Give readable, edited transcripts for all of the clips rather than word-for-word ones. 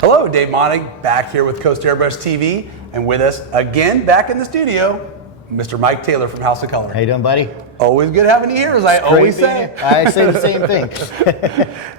Hello, Dave Monig, back here with Airbrush TV, and with us again, back in the studio, Mr. Mike Taylor from House of Kolor. How you doing, buddy? Always good having you here, as I always say. I say the same thing.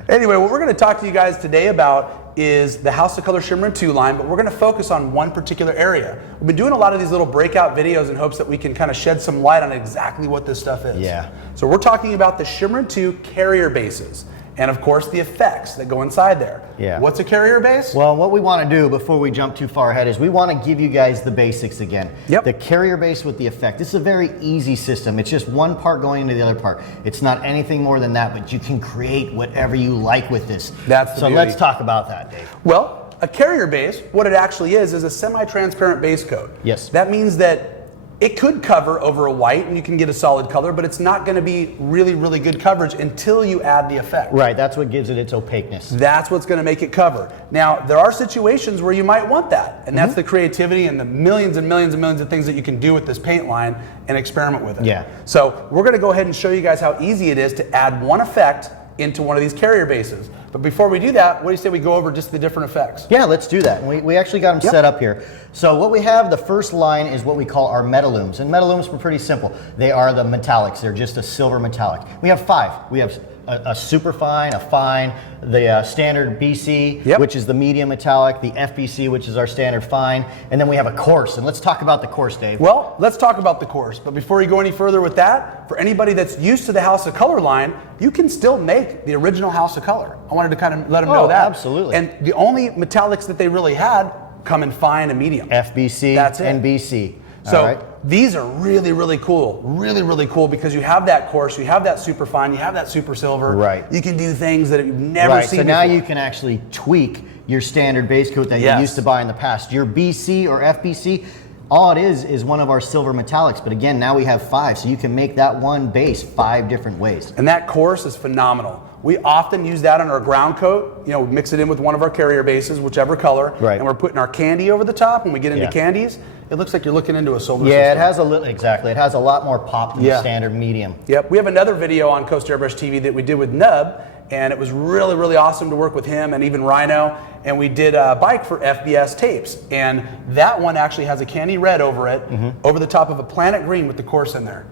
Anyway, what we're going to talk to you guys today about is the House of Kolor Shimrin 2 line, but we're going to focus on one particular area. We've been doing a lot of these little breakout videos in hopes that we can kind of shed some light on exactly what this stuff is. Yeah. So we're talking about the Shimrin 2 carrier bases. And of course the effects that go inside there. Yeah. What's a carrier base? Well, what we want to do before we jump too far ahead is we want to give you guys the basics again. Yep. The carrier base with the effect. This is a very easy system. It's just one part going into the other part. It's not anything more than that, but you can create whatever you like with this. That's the So beauty. let's talk about that, Dave. Well, a carrier base, what it actually is a semi-transparent base coat. Yes. That means that it could cover over a white and you can get a solid color, but it's not going to be really, really good coverage until you add the effect. Right, that's what gives it its opaqueness. That's what's going to make it cover. Now, there are situations where you might want that, and that's the creativity and the millions and millions and millions of things that you can do with this paint line and experiment with it. Yeah. So we're going to go ahead and show you guys how easy it is to add one effect into one of these carrier bases. But before we do that, what do you say we go over just the different effects? Yeah, let's do that. We actually got them set up here. So what we have, the first line is what we call our metalooms. And metalooms are pretty simple. They are the metallics. They're just a silver metallic. We have 5. We have a super fine, a fine, the standard BC, which is the medium metallic, the FBC, which is our standard fine, and then we have a coarse. And let's talk about the coarse, Dave. Well, let's talk about the coarse. But before you go any further with that, for anybody that's used to the House of Kolor line, you can still make the original House of Kolor. I wanted to kind of let them know that. Absolutely. And the only metallics that they really had come in fine and medium. FBC That's it. and BC. So these are really, really cool. Really, really cool because you have that coarse, you have that super fine, you have that super silver. Right. You can do things that you've never seen So now before. you can actually tweak your standard base coat that you used to buy in the past. Your BC or FBC, all it is one of our silver metallics. But again, now we have 5, so you can make that one base 5 different ways. And that coarse is phenomenal. We often use that on our ground coat, you know, mix it in with one of our carrier bases, whichever color, and we're putting our candy over the top. When we get into candies, it looks like you're looking into a solar system. It has a little, exactly. It has a lot more pop than the standard medium. Yep, we have another video on Airbrush TV that we did with Nub, and it was really, really awesome to work with him and even Rhino. And we did a bike for FBS tapes, and that one actually has a candy red over it, over the top of a planet green with the coarse in there.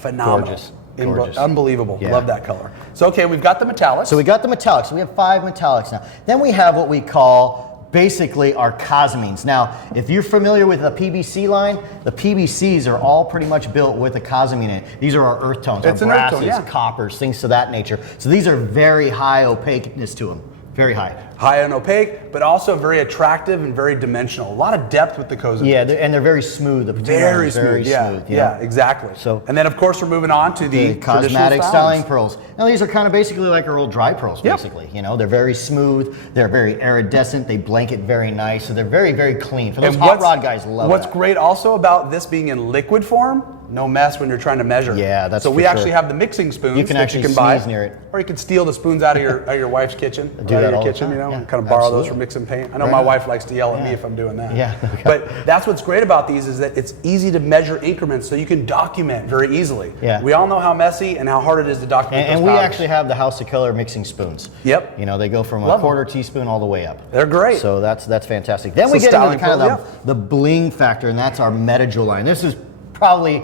Phenomenal. Gorgeous. Unbelievable. Love that color. So okay, we've got the metallics. So we got the metallics. So we have 5 metallics now. Then we have what we call basically our cosmines. Now, if you're familiar with the PBC line, the PBCs are all pretty much built with a cosmine in it. These are our earth tones, our brasses, coppers, things of that nature. So these are very high opaqueness to them. Very high. High and opaque, but also very attractive and very dimensional. A lot of depth with the cosmines. Yeah, and they're very smooth. The very smooth. Yeah, exactly. So, and then of course we're moving on to the cosmetic styling pearls. Now these are kind of basically like our old dry pearls, basically. You know, they're very smooth. They're very iridescent. They blanket very nice. So they're very, very clean. For those hot rod guys, love What's great also about this being in liquid form, no mess when you're trying to measure. Yeah, that's so we actually have the mixing spoons you can that actually you can buy, sneeze near it, or you can steal the spoons out of your wife's kitchen, do that all kitchen, the time. you know, and kind of borrow those for mixing paint. I know my wife likes to yell at me if I'm doing that. But that's what's great about these is that it's easy to measure increments, so you can document very easily. We all know how messy and how hard it is to document. And we actually have the House of Kolor mixing spoons. You know, they go from a quarter teaspoon all the way up. They're great. So that's fantastic. Then we get into kind of the bling factor, and that's our Metajewel line. This is probably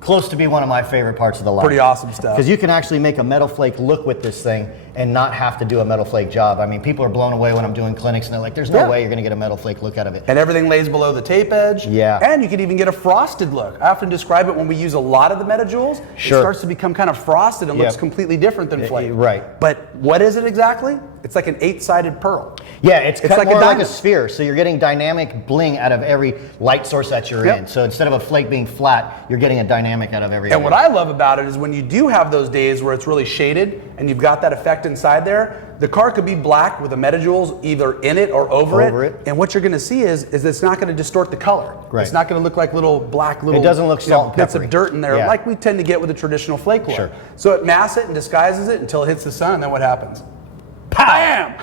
close to be one of my favorite parts of the line. Pretty awesome stuff. Because you can actually make a metal flake look with this thing and not have to do a metal flake job. I mean, people are blown away when I'm doing clinics and they're like, there's no way you're gonna get a metal flake look out of it. And everything lays below the tape edge. And you can even get a frosted look. I often describe it when we use a lot of the Metajewels, it starts to become kind of frosted and looks completely different than flake. But what is it exactly? It's like an 8-sided pearl. Yeah, it's cut more like a sphere, so you're getting dynamic bling out of every light source that you're in. So instead of a flake being flat, you're getting a dynamic out of every area. And what I love about it is when you do have those days where it's really shaded and you've got that effect inside there, the car could be black with the Metajewels either in it or over it. And what you're going to see is it's not going to distort the color. It's not going to look like little black It doesn't look salt and bits of dirt in there like we tend to get with a traditional flake look. So it masks it and disguises it until it hits the sun, and then what happens? Bam!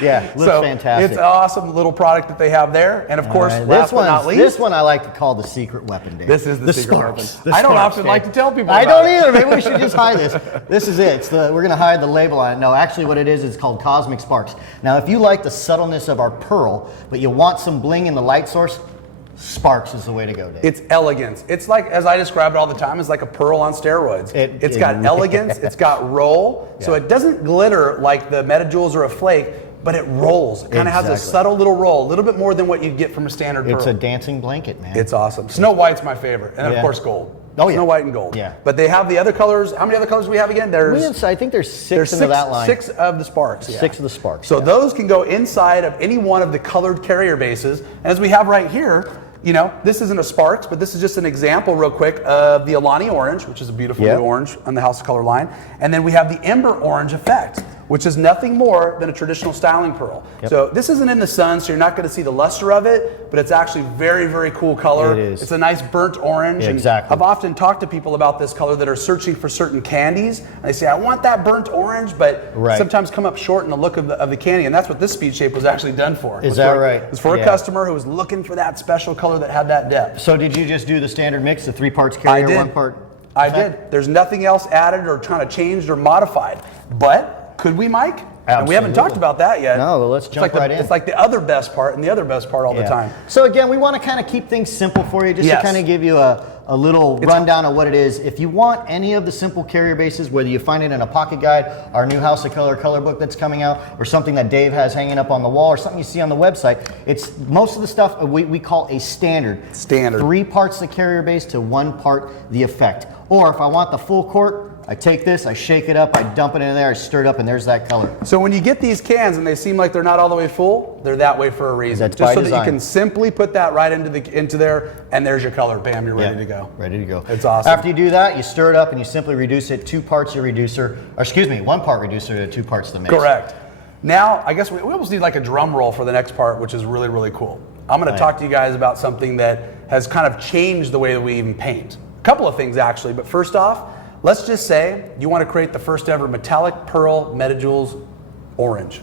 Yeah, looks So fantastic. it's an awesome little product that they have there. And of course, last but not least, this one I like to call the secret weapon, Dave. This is the secret sparks. weapon. The I don't sparks, often Dave. like to tell people I about don't it. either. Maybe we should just hide this. This is it. We're going to hide the label on it. No, actually what it is, it's called Cosmic Sparks. Now, if you like the subtleness of our pearl, but you want some bling in the light source, Sparks is the way to go, Dave. It's elegance. It's like, as I describe it all the time, it's like a pearl on steroids. It's got elegance, it's got roll, so it doesn't glitter like the Metajewels or a flake, but it rolls. It kind of has a subtle little roll, a little bit more than what you'd get from a standard pearl. It's a dancing blanket, man. It's awesome. Snow White's my favorite, and of course gold. Oh, yeah. Snow White and gold. Yeah. But they have the other colors. How many other colors do we have again? I think there's six into that line. 6 of the Sparks. Yeah. 6 of the Sparks. So those can go inside of any one of the colored carrier bases. And as we have right here, you know, this isn't a Sparks, but this is just an example real quick of the Alani Orange, which is a beautiful new orange on the House of Kolor line. And then we have the Ember Orange effect, which is nothing more than a traditional styling pearl. So this isn't in the sun, so you're not going to see the luster of it, but it's actually very, very cool color. It is. It's a nice burnt orange. Exactly. I've often talked to people about this color that are searching for certain candies, and they say, I want that burnt orange, but sometimes come up short in the look of the candy, and that's what this speed shape was actually done for. Is that right? It was for a customer who was looking for that special color that had that depth. So did you just do the standard mix, the 3 parts carrier, 1 part? I did. There's nothing else added or kind of changed or modified. But could we, Mike? And we haven't talked about that yet. No, well, let's jump right in. It's like the other best part and the other best part all the time. So again, we want to kind of keep things simple for you, just to kind of give you a little rundown of what it is. If you want any of the simple carrier bases, whether you find it in a pocket guide, our new House of Kolor color book that's coming out, or something that Dave has hanging up on the wall, or something you see on the website, it's most of the stuff we call a standard. 3 parts the carrier base to 1 part the effect. Or if I want the full quart, I take this, I shake it up, I dump it in there, I stir it up, and there's that color. So when you get these cans and they seem like they're not all the way full, they're that way for a reason. That's just by so design. that you can simply put that right into there, and there's your color. Bam, you're ready to go. Ready to go. It's awesome. After you do that, you stir it up and you simply reduce it 2 parts your reducer, or excuse me, 1 part reducer to 2 parts the mix. Correct. Now, I guess we almost need like a drum roll for the next part, which is really, really cool. I'm going to talk to you guys about something that has kind of changed the way that we even paint. A couple of things actually, but first off, let's just say you want to create the first ever metallic pearl Metajewels orange.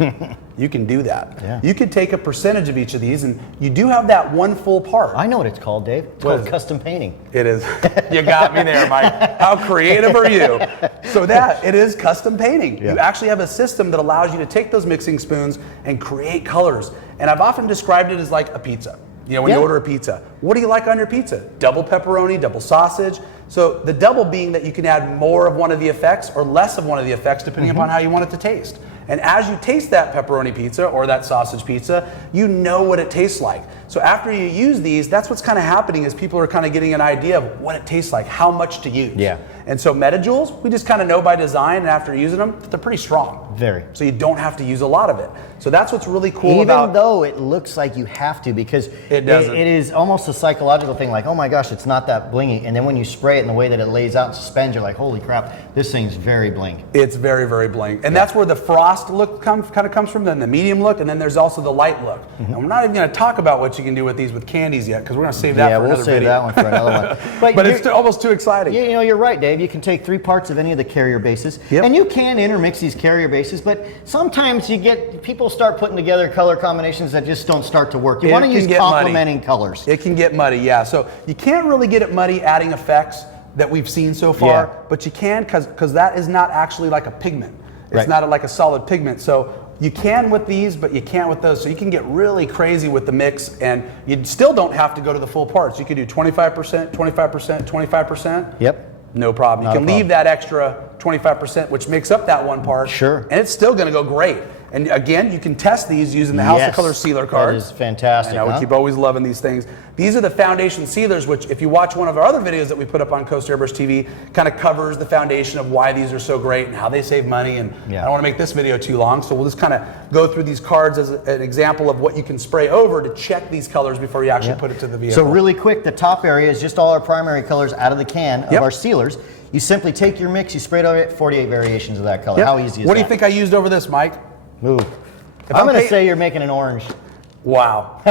You can do that. Yeah. You could take a percentage of each of these, and you do have that 1 full part. I know what it's called, Dave. It's called custom painting. It is. You got me there, Mike. How creative are you? So it is custom painting. You actually have a system that allows you to take those mixing spoons and create colors. And I've often described it as like a pizza. You know, when you order a pizza, what do you like on your pizza? Double pepperoni, double sausage. So the double being that you can add more of one of the effects or less of one of the effects depending upon how you want it to taste. And as you taste that pepperoni pizza or that sausage pizza, you know what it tastes like. So after you use these, that's what's kind of happening is people are kind of getting an idea of what it tastes like, how much to use. Yeah. And so Metajewels, we just kind of know by design and after using them, that they're pretty strong. Very. So you don't have to use a lot of it. So that's what's really cool about... Even though it looks like you have to, because it doesn't. It is almost a psychological thing, like, oh my gosh, it's not that blingy. And then when you spray it in the way that it lays out and suspends, you're like, holy crap, this thing's very bling. It's very, very bling. And that's where the frost look kind of comes from, then the medium look, and then there's also the light look. And we're not even going to talk about what you can do with these with candies yet, because we're going to save that for another video. Yeah, we'll save that one for another one. But it's almost too exciting. You know, you're right, Dave. You can take 3 parts of any of the carrier bases, and you can intermix these carrier bases, but sometimes you get, people start putting together color combinations that just don't start to work. You want to use complementing colors. It can get muddy, yeah. So you can't really get it muddy adding effects that we've seen so far, but you can because that is not actually like a pigment. It's not like a solid pigment. So you can with these, but you can't with those. So you can get really crazy with the mix, and you still don't have to go to the full parts. You could do 25%, 25%, 25%. Yep. No problem. You can leave that extra 25%, which makes up that 1 part. Sure. And it's still going to go great. And again, you can test these using the House of Kolor sealer card. That is fantastic. I know, we keep always loving these things. These are the foundation sealers, which if you watch one of our other videos that we put up on Coast Airbrush TV, kind of covers the foundation of why these are so great and how they save money. And I don't want to make this video too long, so we'll just kind of go through these cards as an example of what you can spray over to check these colors before you actually put it to the vehicle. So really quick, the top area is just all our primary colors out of the can of our sealers. You simply take your mix, you spray it over it, 48 variations of that color. How easy is that? What do you think I used over this, Mike? Ooh. I'm going to say you're making an orange. Wow.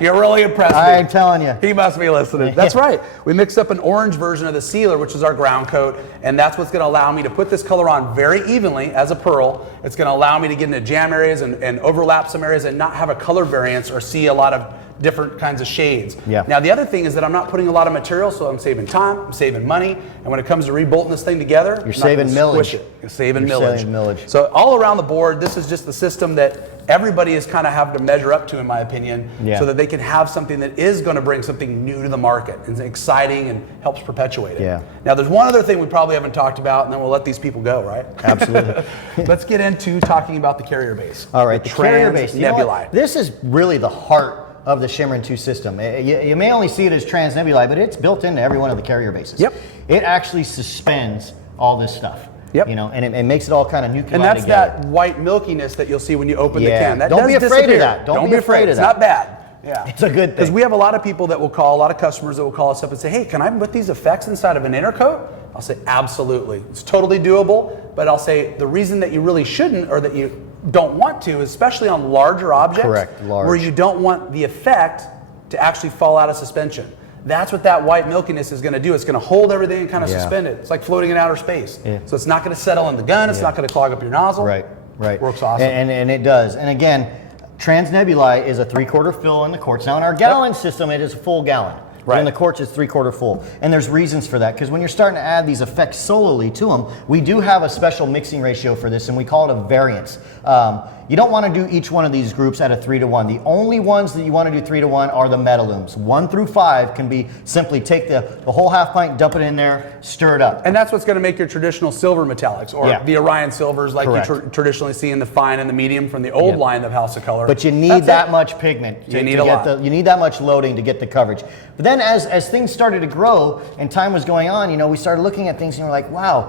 You really impressed me. I'm telling you. He must be listening. That's right. We mixed up an orange version of the sealer, which is our ground coat, and that's what's going to allow me to put this color on very evenly as a pearl. It's going to allow me to get into jam areas and overlap some areas and not have a color variance or see a lot of different kinds of shades. Yeah. Now the other thing is that I'm not putting a lot of material, so I'm saving time, I'm saving money, and when it comes to rebolting this thing together, you're saving millage. You're saving millage. millage. So all around the board, this is just the system that everybody is kind of having to measure up to, in my opinion, so that they can have something that is going to bring something new to the market and exciting and helps perpetuate it. Yeah. Now there's one other thing we probably haven't talked about, and then we'll let these people go, right? Absolutely. Let's get into talking about the carrier base. All right, the carrier base. You know Nebuli. what? This is really the heart of the Shimrin 2 system. You may only see it as trans nebuli, but it's built into every one of the carrier bases. Yep. It actually suspends all this stuff. Yep. You know, and it makes it all kind of nuclei And that's together. that white milkiness that you'll see when you open the Yeah. can. That Don't does be afraid of disappear. that. Don't be afraid of It's that. not bad. Yeah. It's a good thing. Because we have a lot of people that will call, a lot of customers that will call us up and say, hey, can I put these effects inside of an inner coat? I'll say, absolutely. It's totally doable, but I'll say the reason that you really shouldn't or that you don't want to, especially on larger objects, Correct, large. where you don't want the effect to actually fall out of suspension. That's what that white milkiness is going to do. It's going to hold everything and kind of suspend it. It's like floating in outer space. Yeah. So it's not going to settle in the gun. It's not going to clog up your nozzle. Right. Works awesome. And it does. And again, trans nebuli is a 3/4 fill in the quarts. Now in our gallon system, it is a full gallon. But in the quartz, it's 3/4 full. And there's reasons for that, because when you're starting to add these effects solely to them, we do have a special mixing ratio for this, and we call it a variance. You don't want to do each one of these groups at a 3-to-1. The only ones that you want to do 3-to-1 are the metallumes. 1 through 5 can be simply take the whole half pint, dump it in there, stir it up. And that's what's going to make your traditional silver metallics, or the Orion silvers like Correct. you traditionally see in the fine and the medium from the old line of House of Kolor. But you need that much pigment. You need a lot. You need that much loading to get the coverage. But then as things started to grow and time was going on, you know, we started looking at things and we're like, wow,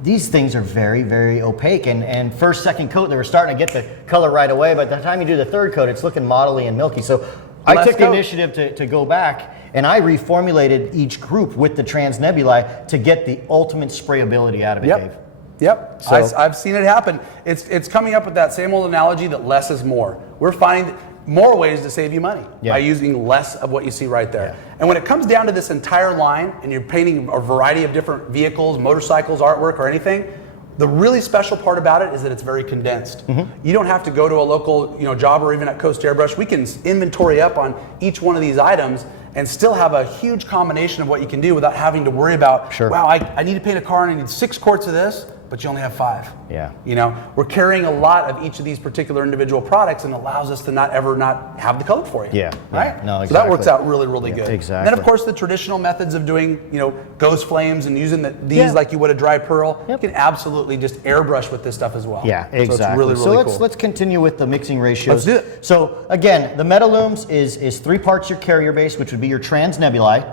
these things are very, very opaque. And first, second coat, they were starting to get the color right away. By the time you do the third coat, it's looking modelly and milky. So I took the initiative to go back and I reformulated each group with the trans nebulae to get the ultimate sprayability out of it, Dave. Yep, So, I've seen it happen. It's coming up with that same old analogy that less is more. We're finding more ways to save you money by using less of what you see right there. And when it comes down to this entire line and you're painting a variety of different vehicles, motorcycles, artwork, or anything, the really special part about it is that it's very condensed. You don't have to go to a local job or even at Coast Airbrush. We can inventory up on each one of these items and still have a huge combination of what you can do without having to worry about, wow, I need to paint a car and I need 6 quarts of this, but you only have 5. Yeah. You know, we're carrying a lot of each of these particular individual products and allows us to not have the color for you. Yeah. Right? No, exactly. So that works out really, really good. Exactly. And then of course the traditional methods of doing, ghost flames and using these like you would a dry pearl, you can absolutely just airbrush with this stuff as well. Yeah, exactly. So it's really, really cool. Let's continue with the mixing ratios. Let's do it. So again, the metallumes is 3 parts your carrier base, which would be your trans nebulae,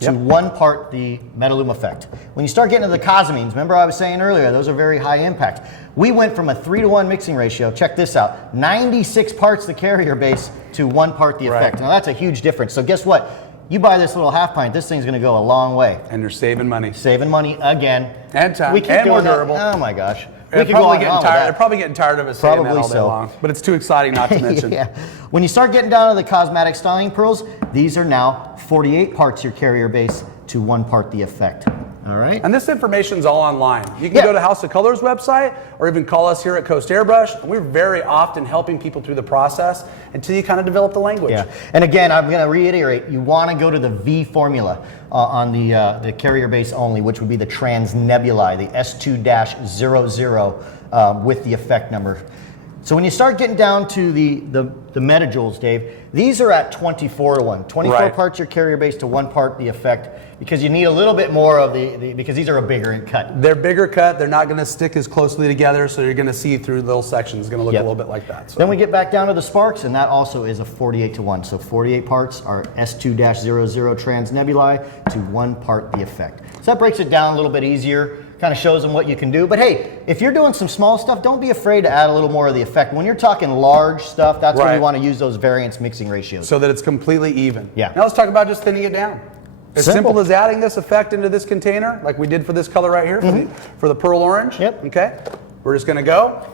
to 1 part the metallume effect. When you start getting to the cosmines, remember I was saying earlier, those are very high impact. We went from a 3-to-1 mixing ratio, check this out, 96 parts the carrier base to 1 part the effect. Now that's a huge difference. So guess what? You buy this little half pint, this thing's gonna go a long way. And you're saving money. Saving money again. And time, we keep and more doing that. durable. Oh my gosh. They're probably getting tired of us saying that Probably all day so. long, but it's too exciting not to mention. When you start getting down to the cosmetic styling pearls, these are now 48 parts your carrier base to 1 part the effect. All right. And this information's all online. You can go to House of Kolor's website or even call us here at Coast Airbrush. We're very often helping people through the process until you kind of develop the language. Yeah. And again, I'm going to reiterate, you want to go to the V formula on the carrier base only, which would be the trans nebulae, the S2-00 with the effect number. So when you start getting down to the metajoules, Dave, these are at 24-to-1. 24 parts your carrier base to 1 part the effect, because you need a little bit more of because these are a bigger in cut. They're bigger cut. They're not going to stick as closely together, so you're going to see through little sections. It's going to look a little bit like that. So. Then we get back down to the sparks, and that also is a 48-to-1. So 48 parts are S2-00 trans nebulae to 1 part the effect. So that breaks it down a little bit easier. Kind of shows them what you can do. But hey, if you're doing some small stuff, don't be afraid to add a little more of the effect. When you're talking large stuff, that's when you want to use those variance mixing ratios. So that it's completely even. Yeah. Now let's talk about just thinning it down. As simple as adding this effect into this container, like we did for this color right here, for the pearl orange. Yep. Okay. We're just going to go.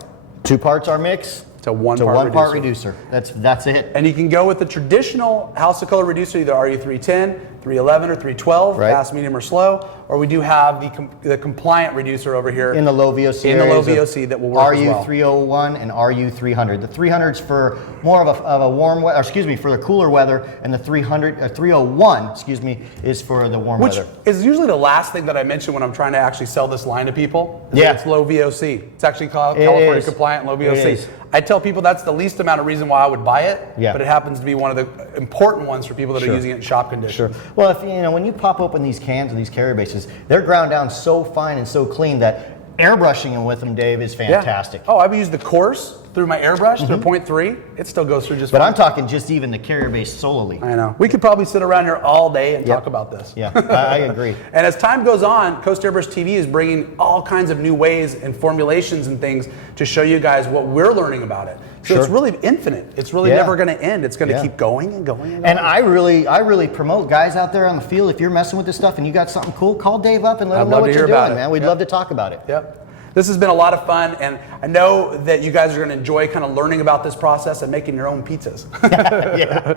2 parts our mix. to one to part one reducer. part reducer. That's it. And you can go with the traditional House of Kolor reducer, either RU310, 311, or 312, Right. fast, medium, or slow. Or we do have the compliant reducer over here In the low VOC in the low areas of VOC that will work as well. RU301 and RU300. The 300's for more of a warm weather, excuse me, for the cooler weather, and the 301, excuse me, is for the warm Which weather. is usually the last thing that I mention when I'm trying to actually sell this line to people. Is that Yeah. It's low VOC. It's actually called It California is. compliant low It VOC. is. I tell people that's the least amount of reason why I would buy it, Yeah. but it happens to be one of the important ones for people that are Sure. using it in shop conditions. Well, if you know, when you pop open these cans and these Karrier Bases, they're ground down so fine and so clean that airbrushing them with them, Dave, is Yeah. fantastic. Oh, I've used the course through my airbrush through 0.3. It still goes through just But fine. I'm talking just even the Karrier Base solely. I know. We could probably sit around here all day and Yep. talk about this. Yeah, I agree. And as time goes on, Coast Airbrush TV is bringing all kinds of new ways and formulations and things to show you guys what we're learning about it. So it's Sure. really infinite. It's really Yeah. never going to end. It's going to Yeah. keep going and going and going. And I really promote guys out there on the field. If you're messing with this stuff and you got something cool, call Dave up and let I'd him know love what to you're hear about doing, it. man. We'd Yep. love to talk about it. Yep. This has been a lot of fun, and I know that you guys are going to enjoy kind of learning about this process and making your own pizzas. Yeah.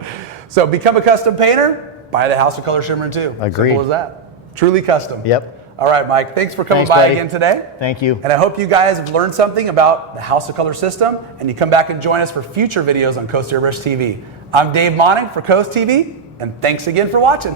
So become a custom painter, buy the House of Kolor Shimrin too. Agreed. Simple as that. Truly custom. Yep. All right, Mike. Thanks for coming Thanks, by buddy. again today. Thank you. And I hope you guys have learned something about the House of Kolor system, and you come back and join us for future videos on Coast Airbrush TV. I'm Dave Monning for Coast TV, and thanks again for watching.